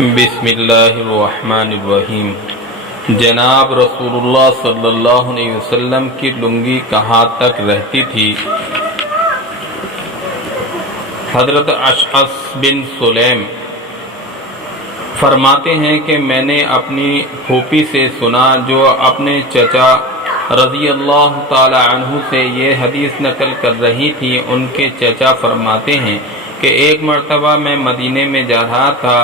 بسم اللہ الرحمن الرحیم۔ جناب رسول اللہ صلی اللہ علیہ وسلم کی لنگی کہاں تک رہتی تھی؟ حضرت اشعث بن سلیم فرماتے ہیں کہ میں نے اپنی پھوپھی سے سنا جو اپنے چچا رضی اللہ تعالی عنہ سے یہ حدیث نقل کر رہی تھی۔ ان کے چچا فرماتے ہیں کہ ایک مرتبہ میں مدینے میں جا رہا تھا،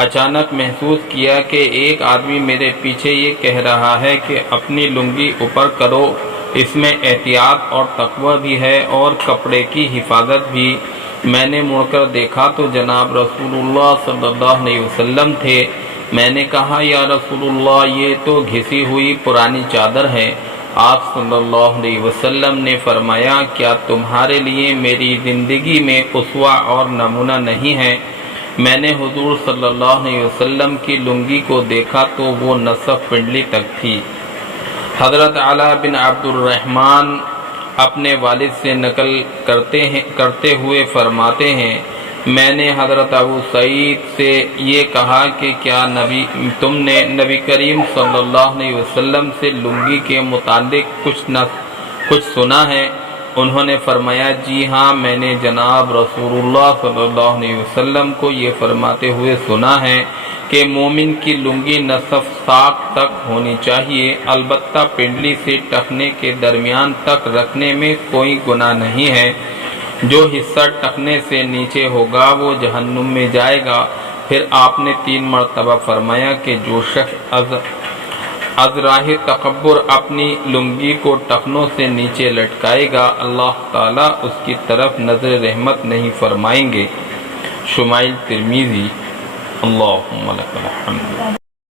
اچانک محسوس کیا کہ ایک آدمی میرے پیچھے یہ کہہ رہا ہے کہ اپنی لنگی اوپر کرو، اس میں احتیاط اور تقوی بھی ہے اور کپڑے کی حفاظت بھی۔ میں نے مڑ کر دیکھا تو جناب رسول اللہ صلی اللہ علیہ وسلم تھے۔ میں نے کہا یا رسول اللہ، یہ تو گھسی ہوئی پرانی چادر ہے۔ آپ صلی اللہ علیہ وسلم نے فرمایا، کیا تمہارے لیے میری زندگی میں اسوہ اور نمونہ نہیں ہے؟ میں نے حضور صلی اللہ علیہ وسلم کی لنگی کو دیکھا تو وہ نصف پنڈلی تک تھی۔ حضرت علی بن عبد الرحمن اپنے والد سے نقل کرتے ہوئے فرماتے ہیں، میں نے حضرت ابو سعید سے یہ کہا کہ کیا تم نے نبی کریم صلی اللہ علیہ وسلم سے لنگی کے متعلق کچھ سنا ہے؟ انہوں نے فرمایا، جی ہاں، میں نے جناب رسول اللہ صلی اللہ علیہ وسلم کو یہ فرماتے ہوئے سنا ہے کہ مومن کی لنگی نصف ساق تک ہونی چاہیے، البتہ پنڈلی سے ٹخنے کے درمیان تک رکھنے میں کوئی گناہ نہیں ہے۔ جو حصہ ٹخنے سے نیچے ہوگا وہ جہنم میں جائے گا۔ پھر آپ نے 3 مرتبہ فرمایا کہ جو شخص از راہ تکبر اپنی لنگی کو ٹخنوں سے نیچے لٹکائے گا، اللہ تعالیٰ اس کی طرف نظر رحمت نہیں فرمائیں گے۔ شمائل ترمذی۔ اللہم لک الحمد۔